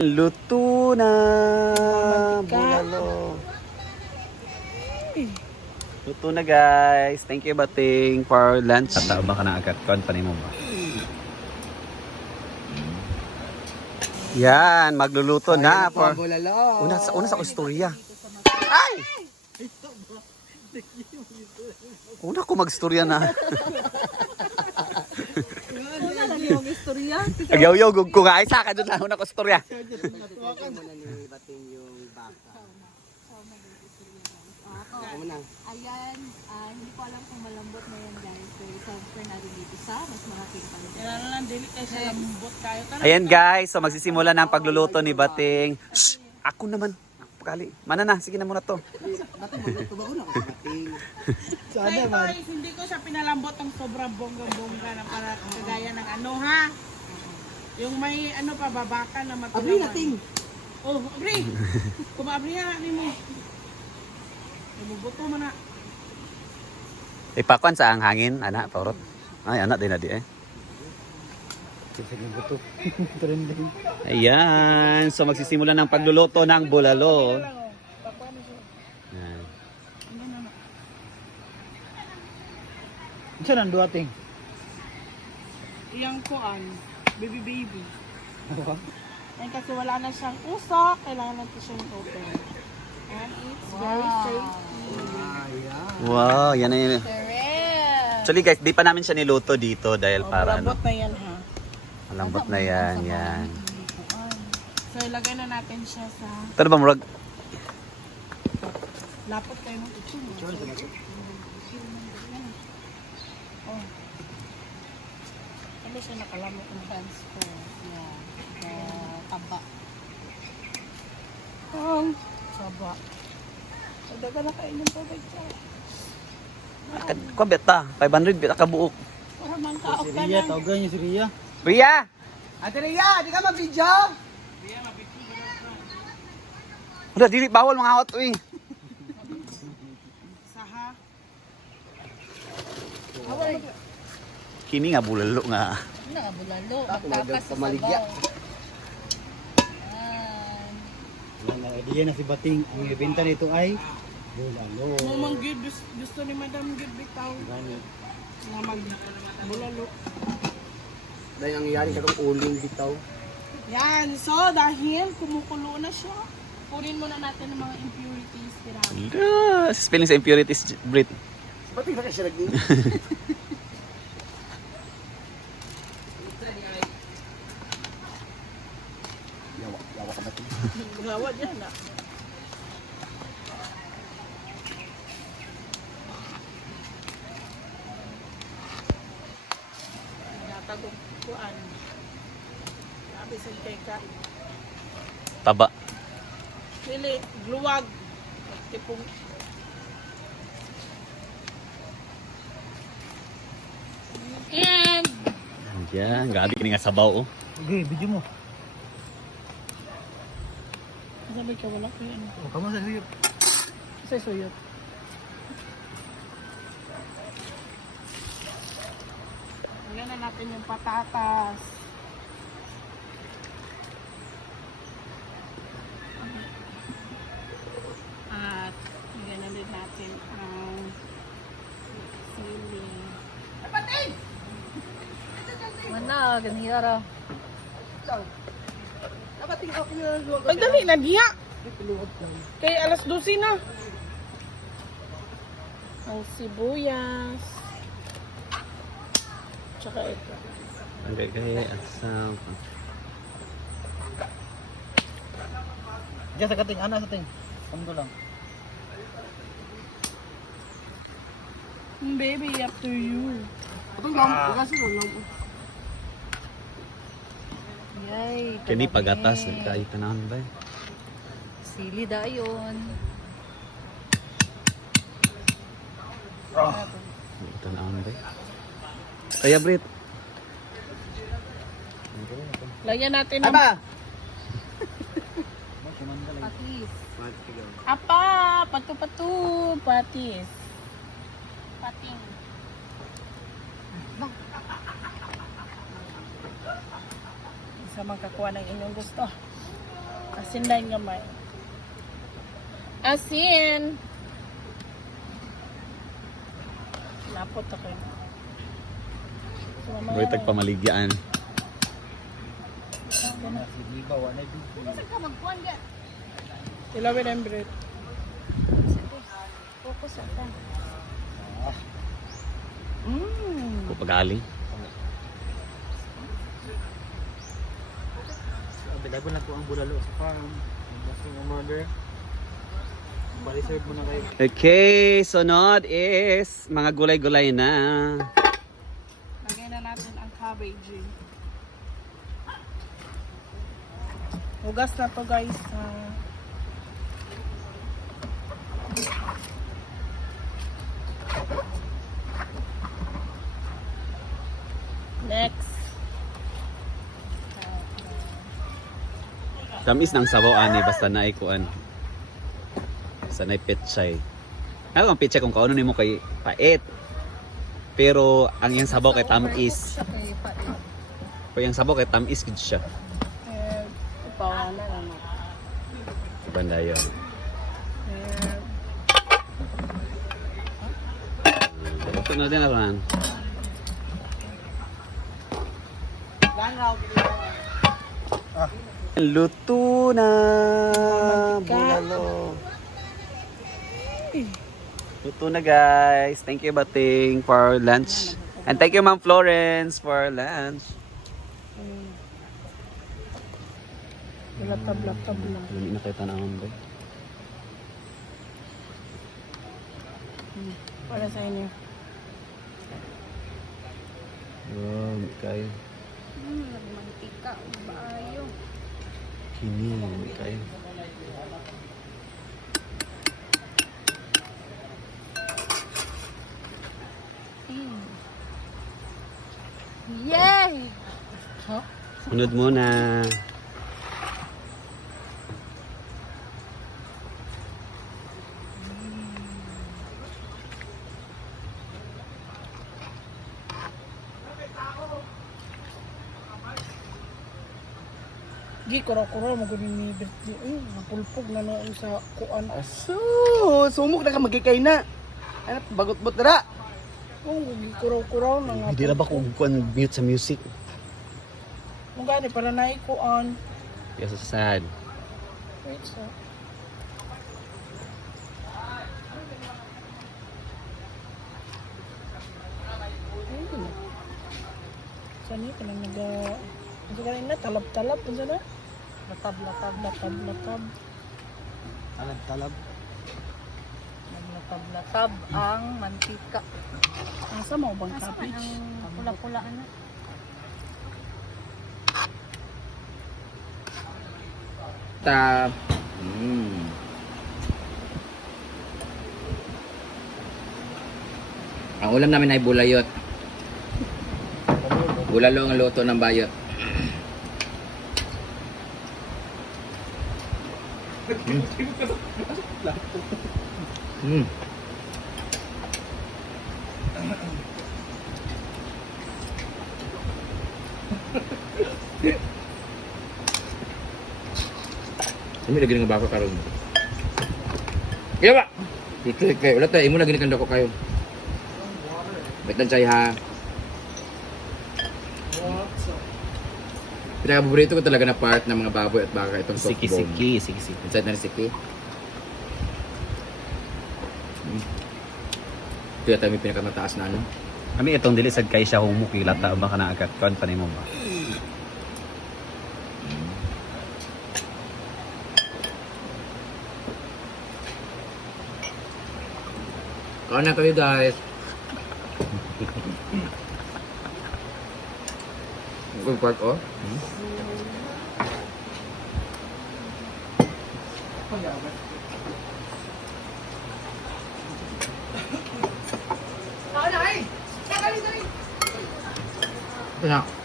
Luto na bulalo. Luto na guys. Thank you Bating for lunch. Tata ba ka na agad? Kuan pa mo ba? Yan, magluluto na for bulalo. una sa istorya. Ay! Una ko magstorya na. Wala lagi yung istorya. Agyaw-yaw ko nga ay sa akin doon na una ko istorya. Ayan, hindi ko alam kung malambot na yan guys. So, transfer natin dito sa mas malaking pangit. Kailangan lang dili kayo sa lambot kayo. Ayan guys, so magsisimula na ang pagluluto ni Bating. Shh! Ako naman. Pakali. Mana na, sige na muna to. Sana guys, hindi ko siya pinalambot ng sobrang bongga-bongga na para kagaya ng ano ha. Yung may ano pa babaka na matulawan. Abri nating. Oh, abri. Kumabri na ni mo. Imubuto mo na. Ipakuan sa ang hangin, anak, paurot. Ay, anak din na di eh. Ayan, so magsisimula ng pagluluto ng bulalo. Ayan. Saan ang duwating? Iyang kuan, baby. Ay kasi wala na siyang usok, kailangan natin siyang open. And it's very tasty. Wow, yan na yun. Actually guys, di pa namin siya niluto dito dahil para ano. Malambot na yan ha. Malambot na yan, yan. So ilagay na natin siya sa Pero ba murag? lapot kayo ng kitchen. Oh. Ano siya nakalamot ng Transfer. Yeah. Taba. Saba. Daga na kayo ng tubig siya. Kuan beta, 500 beta ka buok. Para mangkaok ka Ria, lang. tawagan niyo si Ria. Ria! Ate Ria, di ka mag-video? Wala, dili bawal mga hot uy. Saha. Kini nga bulalo nga. Nakabulalo. Ako, Magtapas sa pamaligya. sabaw. Ayan. Wala na idea na si Bating. Ang ibenta nito ay bulalo. Mumang gid gusto ni Madam gid bitaw. Na magbulalo. Dahil ang iyari ka kong uling bitaw. Yan. So dahil kumukulo na siya, kunin muna natin ang mga impurities. Spelling sa impurities, Brit. Bating na siya naging. Yawa ka Bating. Gawad yan na. Natagong kuan. Sabi sa teka. Taba. Pili, gluwag. Tipong. And Yan, gabi kini nga sabaw oh. Okay, video mo. sabi ka wala ko yan. O, kamo sa Ria. Sa suyot. Lagyan na natin yung patatas. At lagyan na din natin ang sili. Mana, ganihara. Pagdali na diya. Kay alas 12 na. Ang sibuyas. Tsaka ito. Okay, kaya asam. Diyan sa kating, ana sa ting. Sando lang. Baby, up to you. Atong lang, kasi lang. Yay. Kini palami. pagatas, kaya tanan ba? Sili dayon. Tanan ba? Kaya Brit. Lagyan natin ng... Aba! Patis. Apa! Patu-patu! Patis. Pating. Isa magkakuha ng inyong gusto. Asin na yung gamay. Asin! Napot ako yun. So, mamaya Uy, tagpamaligyan. Sige ba, wala dito. Saan ka magkuhan ka? Ilawin ang bread. Focus ka. Kupagaling. Available na po ang bulalo sa farm. Gusto mo order. Bali-serve mo na kayo. Okay, sunod is mga gulay-gulay na. Lagay na natin ang cabbage. Hugas na to guys. Next. Tamis ng sabaw ani basta naay kuan. Basta naay pechay. Ano ang pechay kung kaano nimo kay pait. Pero ang iyang sabaw kay tamis. Pero yung sabaw kay tamis gid siya. Ipawanan na naman. Banda yun. Ito na din naman. Luto na bulalo. Luto na guys. Thank you Bating for lunch. And thank you Ma'am Florence for lunch. Latab-latab lang. Hindi nakita na akong boy. Para sa inyo. Wow, kayo. Nagmantika. Baayo. Kini, kayo. Yay! Sunod muna. Gi, kuro-kuro, magunin ni birthday. Napulpog na noon sa kuan. Sumok na ka magkikay na. Ano, bagot-bot na. Gi, kuro-kuro na nga. Hindi na ba kung mute sa music? Kung gani, para na kuan. Yes, sad. Wait, so. Saan yun? Kanang Ito ka na, talab-talab. Ano na? Latab-latab. Talab-talab. Naglatab-latab ang mantika. Asa mo bang Asa man cabbage? ang pula-pula na? Ang ulam namin ay bulayot. Bulalo ang luto ng bayot. Mm. Ini lagi dengan bako karon. Iya, Pak. Itu kayak ulat tayo imo lagi kan dako kayo. Betan chay ha. Pinaka-paborito ko talaga na part ng mga baboy at baka itong soft bone. Siki-siki. Inside na rin siki. Ito yata may pinakamataas na ano. Kami itong dilisad kay siya humuk ilata ba ka na agad kon pa nimo ba? Kaon na kayo guys. Good part oh. Ito na.